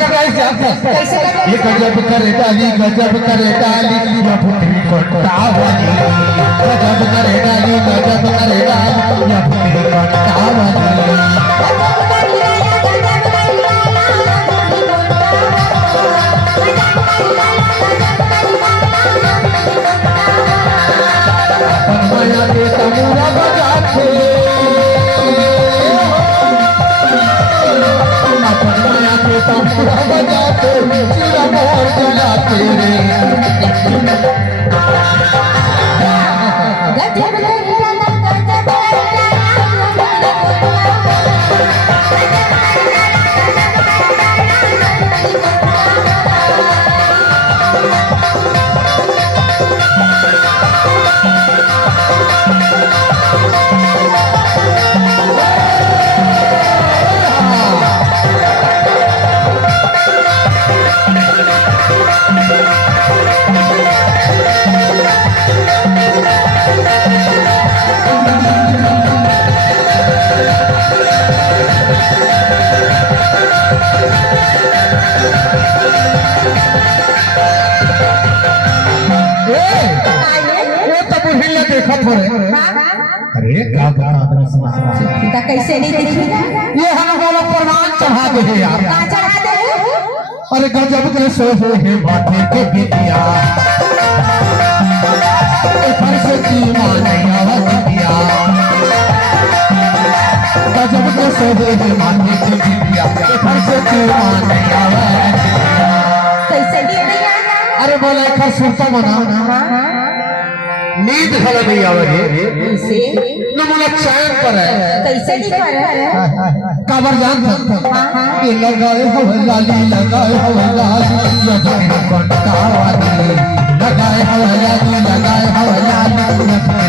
ये गजब करे डाली गजब करे डाली या फुटरी कोटा वाली गजब करे डाली गजब करे डाली या फुटरी कोटा वाली माया के तमुरा बजाते माया के तमुरा बजाते चिरा मोर जलाते रे अरे क्या बता कैसे नहीं देखी ये हम वाला प्रमाण चढ़ा दे यार चढ़ा दे अरे गजब के सोहे है माथे के बिटिया फर्श की मानैया बिटिया गजब के सोहे है माथे के बिटिया फर्श की मानैया कैसे नहीं अरे बोला एक सुरता बना नींद खड़ा नहीं आवे न बोला चैन पर है कैसे नहीं कर काबर जान ये लगाए हो लाली लगाए हो लाली लगाए हो लाली लगाए हो लाली लगाए हो लाली